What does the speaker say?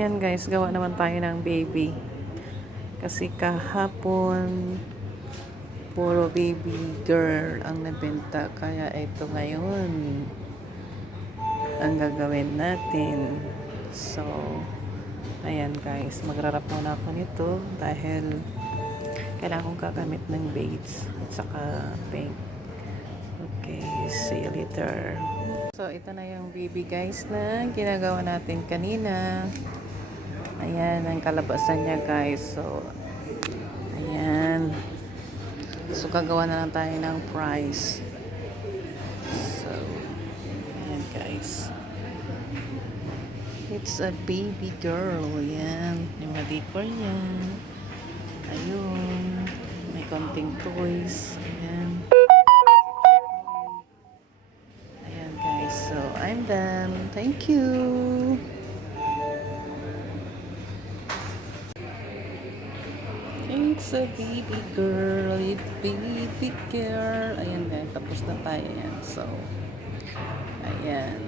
ayan guys, gawa naman tayo ng baby. Kasi kahapon, puro baby girl ang nabenta. Kaya ito ngayon ang gagawin natin. So, ayan guys, magrarap muna ako nito dahil kailangan kong gagamit ng beads at saka pink. Okay, see you later. So, ito na yung baby guys na ginagawa natin kanina. Ayan, ang kalabasan niya guys. So, ayan. So, gagawa na lang tayo ng price. So, ayan guys. It's a baby girl. Ayan. Yung mga decor niya. Ayun. May konting toys. Ayan. Ayan guys. So, I'm done. Thank you. It's a baby girl, it's baby girl. Ayan guys, tapos na tayo yan. So, ayan.